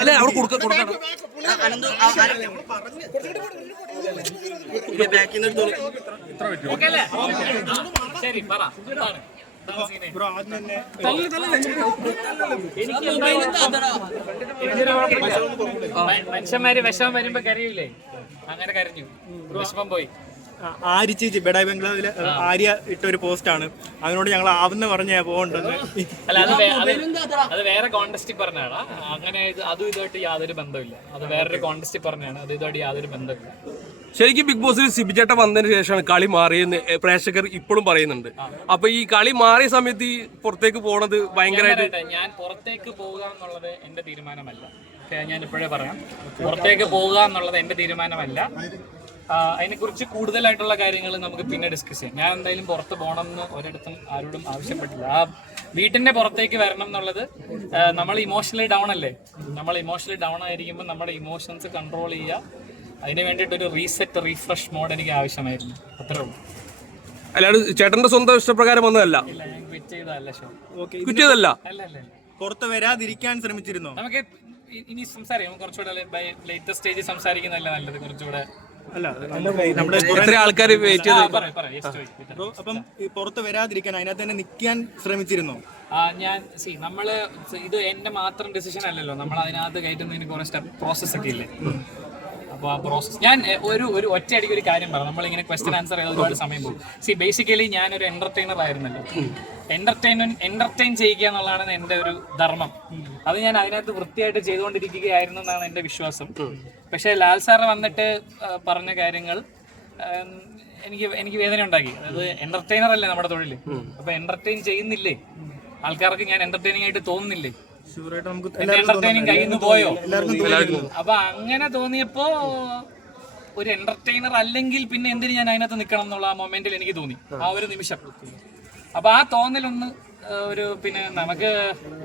അല്ലേ അവിടെ കൊടുക്കണം. ശരി പറ. മനുഷ്യന്മാര് വിഷമം വരുമ്പോ കരയില്ലേ? അങ്ങനെ കരഞ്ഞു, വിഷമം പോയി. ആര്യ ചേച്ചി ബെഡായി ബംഗ്ലാവില് ആര്യ ഇട്ട ഒരു പോസ്റ്റാണ്, അതിനോട് ഞങ്ങൾ ആവുന്ന പറഞ്ഞാ പോകണ്ടെന്ന്. അല്ല, അത് വേറെ കോണ്ടസ്റ്റിൽ പറഞ്ഞാണ്. അങ്ങനെ അതും ഇതുമായിട്ട് യാതൊരു ബന്ധമില്ല. അത് വേറൊരു കോണ്ടസ്റ്റിൽ പറഞ്ഞാണ്, അത് ഇതുമായിട്ട് യാതൊരു ബന്ധമില്ല. ശരിക്കും ബിഗ് ബോസിൽ സിബിചേട്ട വന്നതിന് ശേഷമാണ് കളി മാറിയെന്ന് പ്രേക്ഷകർ ഇപ്പോഴും പറയുന്നുണ്ട്. അപ്പൊ ഈ കളി മാറിയ സമയത്ത് ഈ പുറത്തേക്ക് പോണത് ഭയങ്കരമായിട്ട്, ഞാൻ പുറത്തേക്ക് പോകുക എന്നുള്ളത് എന്റെ തീരുമാനമല്ല. ഞാൻ ഇപ്പോഴേ പറയാം, പുറത്തേക്ക് പോകുക എന്നുള്ളത് എന്റെ തീരുമാനമല്ല. അതിനെക്കുറിച്ച് കൂടുതലായിട്ടുള്ള കാര്യങ്ങൾ നമുക്ക് പിന്നെ ഡിസ്കസ് ചെയ്യാം. ഞാൻ എന്തായാലും പുറത്ത് പോകണം എന്ന് ഒരിടത്തും ആരോടും ആവശ്യപ്പെട്ടില്ല. ആ വീട്ടിന്റെ പുറത്തേക്ക് വരണം എന്നുള്ളത്, നമ്മൾ ഇമോഷണലി ഡൗൺ അല്ലേ? നമ്മൾ ഇമോഷണലി ഡൗൺ ആയിരിക്കുമ്പോൾ നമ്മുടെ ഇമോഷൻസ് കൺട്രോൾ ചെയ്യുക. അതിന് വേണ്ടിയിട്ടൊരു റീസെറ്റ്, റീഫ്രഷ് മോഡ് എനിക്ക് ആവശ്യമായിരുന്നു. അത്രേ ഉള്ളൂ. അല്ലാണ്ട് ചേട്ടന്റെ സ്വന്തം ഇഷ്ടപ്രകാരം വന്നതല്ല. ഇല്ല, ഞാൻ ക്വിറ്റ് ചെയ്തതല്ല ഷോ. ക്വിറ്റ് ചെയ്തതല്ല. അല്ല അല്ല, പുറത്ത് വരാതിരിക്കാൻ ശ്രമിച്ചിരുന്നോ? നമുക്ക് ഇനി സംസാരിക്കാം. കുറച്ചുകൂടെ ലേറ്റസ്റ്റ് സ്റ്റേജിൽ സംസാരിക്കുന്നതല്ല നല്ലത്. കുറച്ചുകൂടെ എത്ര ആൾക്കാർ വെയിറ്റ് ചെയ്ത്. അപ്പം പുറത്ത് വരാതിരിക്കാൻ അതിനകത്ത് തന്നെ നിൽക്കാൻ ശ്രമിച്ചിരുന്നോ? ഞാൻ നമ്മള് ഇത് എന്റെ മാത്രം ഡിസിഷൻ അല്ലല്ലോ. നമ്മൾ അതിനകത്ത് കയറ്റുന്നതിന് കുറെ സ്റ്റെപ്പ് പ്രോസസ് ഒക്കെ ഇല്ലേ? അപ്പോൾ ആ പ്രോസസ് ഞാൻ ഒരു ഒറ്റയടിക്ക് ഒരു കാര്യം പറയാം. നമ്മളിങ്ങനെ ക്വസ്റ്റ്യൻ ആൻസർ ചെയ്ത് ഒരുപാട് സമയം പോകും. ബേസിക്കലി ഞാനൊരു എന്റർടൈനർ ആയിരുന്നല്ലോ. എന്റർടൈൻ ചെയ്യുക എന്നുള്ളതാണ് എൻ്റെ ഒരു ധർമ്മം. അത് ഞാൻ അതിനകത്ത് വൃത്തിയായിട്ട് ചെയ്തുകൊണ്ടിരിക്കുകയായിരുന്നു എന്നാണ് എൻ്റെ വിശ്വാസം. പക്ഷേ ലാൽ സാറ് വന്നിട്ട് പറഞ്ഞ കാര്യങ്ങൾ എനിക്ക് വേദന ഉണ്ടാക്കി. അതായത് എന്റർടൈനർ അല്ലേ നമ്മുടെ തൊഴിൽ. അപ്പൊ എന്റർടൈൻ ചെയ്യുന്നില്ലേ ആൾക്കാർക്ക്? ഞാൻ എന്റർടൈനിങ് ആയിട്ട് തോന്നുന്നില്ലേ? എന്റർടൈനിങ് കയ്യിൽ നിന്ന് പോയോ? അപ്പൊ അങ്ങനെ തോന്നിയപ്പോ ഒരു എന്റർടൈനർ അല്ലെങ്കിൽ പിന്നെ എന്തിന് ഞാൻ അതിനകത്ത് നിൽക്കണം എന്നുള്ള ആ മൊമെന്റിൽ എനിക്ക് തോന്നി, ആ ഒരു നിമിഷം. അപ്പൊ ആ തോന്നലൊന്ന് ഒരു പിന്നെ നമുക്ക്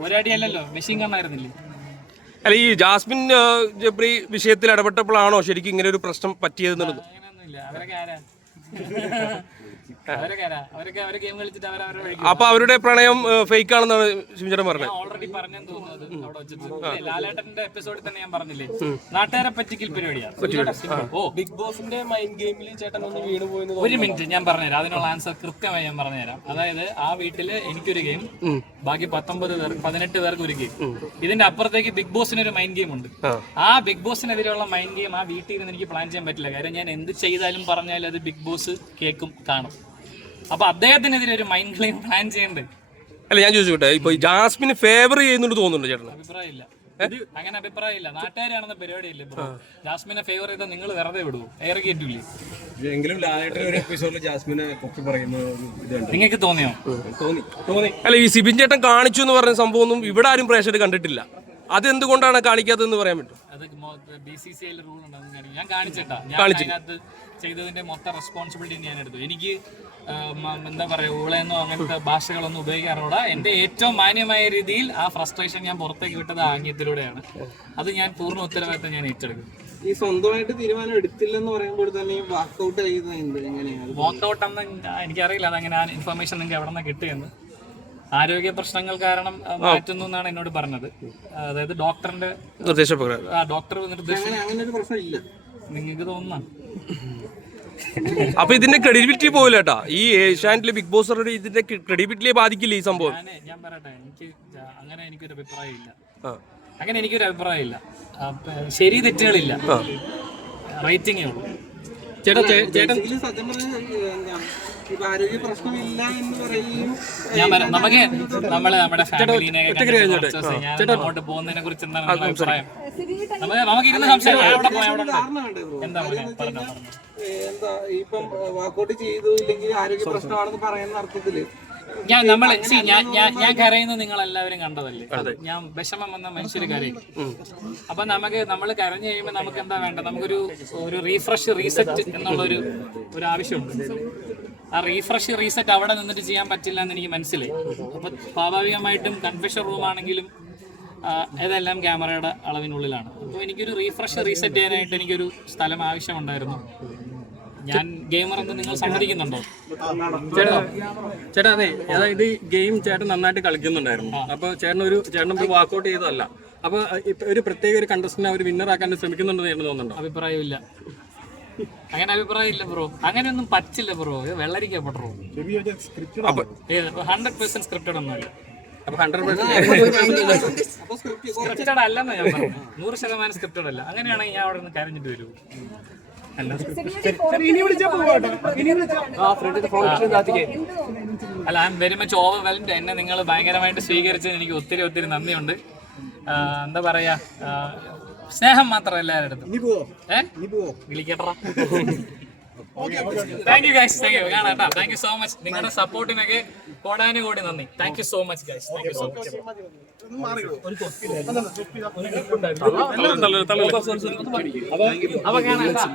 ഒരടിയല്ലല്ലോ, മെഷീൻ കണ്ണായിരുന്നില്ലേ? അല്ല, ഈ ജാസ്മിൻ ജബ്രി വിഷയത്തിൽ ഇടപെട്ടപ്പോഴാണോ ശരിക്കും ഇങ്ങനെ ഒരു പ്രശ്നം പറ്റിയതെന്നുള്ളത്? അങ്ങനെയൊന്നുമില്ല. അവരൊക്കെ ആരാ? അവരൊക്കെ ഗെയിം കളിച്ചിട്ട് അപ്പൊ അവരുടെ പ്രണയം ഫേക്ക് ആണെന്നാണ് ശിവചേട്ടൻ പറഞ്ഞത്. ഓൾറെഡി പറഞ്ഞെന്ന് തോന്നുന്നത് അവിടെ വെച്ചിട്ട്. ലാലേട്ടന്റെ എപ്പിസോഡിൽ തന്നെ ഞാൻ പറഞ്ഞില്ലേ, നാട്ടുകാരെ പറ്റിക്കൽ പരിപാടിയാണ്. ബിഗ് ബോസിന്റെ മൈൻഡ് ഗെയിമിൽ ചേട്ടൻ ഒന്ന് വീണ് പോയി. ഒരു മിനിറ്റ്, ഞാൻ പറഞ്ഞുതരാം. അതിനുള്ള ആൻസർ കൃത്യമായി ഞാൻ പറഞ്ഞുതരാം. അതായത് ആ വീട്ടില് എനിക്കൊരു ഗെയിം, ബാക്കി 18 പേർക്ക് ഒരു ഗെയിം. ഇതിന്റെ അപ്പുറത്തേക്ക് ബിഗ് ബോസിന് ഒരു മൈൻഡ് ഗെയിം ഉണ്ട്. ആ ബിഗ് ബോസിനെതിരെയുള്ള മൈൻഡ് ഗെയിം ആ വീട്ടിൽ ഇരുന്ന് എനിക്ക് പ്ലാൻ ചെയ്യാൻ പറ്റില്ല. കാര്യം ഞാൻ എന്ത് ചെയ്താലും പറഞ്ഞാലും അത് ബിഗ് ബോസ് കേൾക്കും, കാണും. അപ്പൊ അദ്ദേഹത്തിനെതിരെ ഒരു മൈൻഡ് ഗെയിം പ്ലാൻ ചെയ്യണ്ടേ? അല്ല, ഞാൻ ചോദിച്ചോട്ടെ, ഇപ്പൊ ജാസ്മിന് ഫേവർ ചെയ്യുന്നുണ്ട് തോന്നുന്നുണ്ട് ചേട്ടൻ? അഭിപ്രായമില്ല, അങ്ങനെ അഭിപ്രായമില്ല. നാട്ടുകാരാണെന്ന പരിപാടിയില്ലേ ബ്രോ. ജാസ്മിനെ ഫേവർ ചെയ്താൽ നിങ്ങൾ വെറുതെ വിടുവോ? എയർ കയറ്റൂലേ? നിങ്ങൾക്ക് തോന്നിയോ? തോന്നി. അല്ല, ഈ സിബിൻ ചേട്ടൻ കാണിച്ചു എന്ന് പറഞ്ഞ സംഭവം ഒന്നും ഇവിടെ ആരും പ്രേക്ഷകർ കണ്ടിട്ടില്ല. അതെന്തുകൊണ്ടാണ് കാണിക്കാത്തതെന്ന് പറയാൻ പറ്റും? അത് BCCI റൂൾ ഉണ്ടെന്ന് ഞാൻ കാണിച്ചിട്ടാ. ഞാൻ അതിനകത്ത് ചെയ്തതിന്റെ മൊത്തം റെസ്പോൺസിബിലിറ്റി ഞാൻ എടുത്തു. എനിക്ക് എന്താ പറയുക, ഊളയെന്നോ അങ്ങനത്തെ ഭാഷകളൊന്നും ഉപയോഗിക്കാറോടാ. എൻ്റെ ഏറ്റവും മാന്യമായ രീതിയിൽ ആ ഫ്രസ്ട്രേഷൻ ഞാൻ പുറത്തേക്ക് വിട്ടത് ആംഗ്യത്തിലൂടെയാണ്. അത് ഞാൻ പൂർണ്ണ ഉത്തരവാദിത്തം ഞാൻ ഏറ്റെടുക്കും. ഈ സ്വന്തമായിട്ട് തീരുമാനം എടുത്തില്ലെന്ന് പറയുമ്പോൾ തന്നെ വാക്കൗട്ട് ചെയ്യുന്നത് എങ്ങനെയാണ്? വാക്കൗട്ട് എന്ന് എനിക്കറിയില്ല. അതങ്ങനെ ആ ഇൻഫർമേഷൻ നിങ്ങൾക്ക് എവിടെ നിന്ന് കിട്ടിയെന്ന്. ആരോഗ്യ പ്രശ്നങ്ങൾ കാരണം മാറ്റുന്നു എന്നാണ് എന്നോട് പറഞ്ഞത്. അതായത് ഡോക്ടറിന്റെ നിർദ്ദേശപ്രകാരം. ഡോക്ടർ നിർദ്ദേശം. അങ്ങനെ ഒരു പ്രശ്നം ഇല്ല നിങ്ങൾക്ക് തോന്നുന്ന? അപ്പൊ ഇതിന്റെ ക്രെഡിബിലിറ്റി പോകില്ല കേട്ടാ. ഈ ഏഷ്യാനെറ്റിലെ ബിഗ് ബോസ് ഇതിന്റെ ക്രെഡിബിലിറ്റിയെ ബാധിക്കില്ല ഈ സംഭവം. ഞാൻ പറയട്ടെ, എനിക്കൊരു അഭിപ്രായം ഇല്ല. അങ്ങനെ എനിക്കൊരു അഭിപ്രായം ഇല്ല. ശരി തെറ്റുകളില്ല, റേറ്റിംഗേ ഉള്ളൂ. ചേട്ടൻ സത്യം ആരോഗ്യ പ്രശ്നമില്ല എന്ന് പറയുകയും നമുക്ക് നമ്മുടെ ഫാമിലിനെ അങ്ങോട്ട് പോകുന്നതിനെ കുറിച്ച് എന്താണ് അഭിപ്രായം? നമുക്ക് ഇരുന്ന് സംസാരിക്കാം. എന്താ ഇപ്പം വാക്കൗട്ട് ചെയ്തു ഇല്ലെങ്കിൽ ആരോഗ്യ പ്രശ്നമാണെന്ന് പറയുന്ന അർത്ഥത്തില് ഞാൻ കരയുന്നത് നിങ്ങൾ എല്ലാവരും കണ്ടതല്ലേ? ഞാൻ വിഷമം വന്ന മനുഷ്യര് കരയും. അപ്പൊ നമ്മൾ കരഞ്ഞു കഴിയുമ്പോൾ നമുക്ക് എന്താ വേണ്ടത്? നമുക്കൊരു റീഫ്രഷ്, റീസെറ്റ് എന്നുള്ള ഒരു ആവശ്യമുണ്ട്. ആ റീഫ്രഷ്, റീസെറ്റ് അവിടെ നിന്നിട്ട് ചെയ്യാൻ പറ്റില്ല എന്ന് എനിക്ക് മനസ്സിലായി. അപ്പൊ സ്വാഭാവികമായിട്ടും കൺഫെഷൻ റൂമാണെങ്കിലും ഇതെല്ലാം ക്യാമറയുടെ അളവിനുള്ളിലാണ്. അപ്പോൾ എനിക്കൊരു റീഫ്രഷ്, റീസെറ്റ് ചെയ്യാനായിട്ട് എനിക്കൊരു സ്ഥലം ആവശ്യമുണ്ടായിരുന്നു. ഞാൻ ഗെയിമർ എന്ന് നിങ്ങൾ സമ്മതിക്കുന്നുണ്ടോ? ചേട്ടാ അതെ, അതായത് ഗെയിം ചേട്ടൻ നന്നായിട്ട് കളിക്കുന്നുണ്ടായിരുന്നു. അപ്പൊ ചേട്ടൻ വാക്കൗട്ട് ചെയ്തതല്ല. അപ്പൊ ഇപ്പൊ ഒരു പ്രത്യേക ഒരു കണ്ടസ്റ്റന്റ് അവർ വിന്നർ ആക്കാൻ ശ്രമിക്കുന്നുണ്ടെന്ന് ചേട്ടന് തോന്നുന്നുണ്ടോ? അഭിപ്രായമില്ല, അങ്ങനെ അഭിപ്രായം ഇല്ല ബ്രോ. അങ്ങനെയൊന്നും പറ്റില്ല ബ്രോ, വെള്ളരിക്കപ്പെട്ടോ. 100% സ്ക്രിപ്റ്റഡ് ഒന്നുമില്ല. അപ്പൊ 100% സ്ക്രിപ്റ്റഡ് അല്ലെന്ന് ഞാൻ പറഞ്ഞു. 100% സ്ക്രിപ്റ്റഡ് അല്ല. അങ്ങനെയാണെങ്കിൽ ഞാൻ അവിടെ നിന്ന് കരഞ്ഞിട്ട് വരൂ. അല്ല, I am very much overwhelmed. എന്നെ നിങ്ങൾ ഭയങ്കരമായിട്ട് സ്വീകരിച്ചത് എനിക്ക് ഒത്തിരി ഒത്തിരി നന്ദിയുണ്ട്. എന്താ പറയാ, സ്നേഹം മാത്രം എല്ലാവരുടെ അടുത്തും. വിളിക്കട്ടാ. Thank you guys, thank you. കാണാട്ടാ, താങ്ക് യു സോ മച്ച്. നിങ്ങളുടെ സപ്പോർട്ടിനൊക്കെ കോടാനുകോടി നന്ദി. Thank you so much guys, thank you so much. തള്ളു അപ്പൊ കാണാം.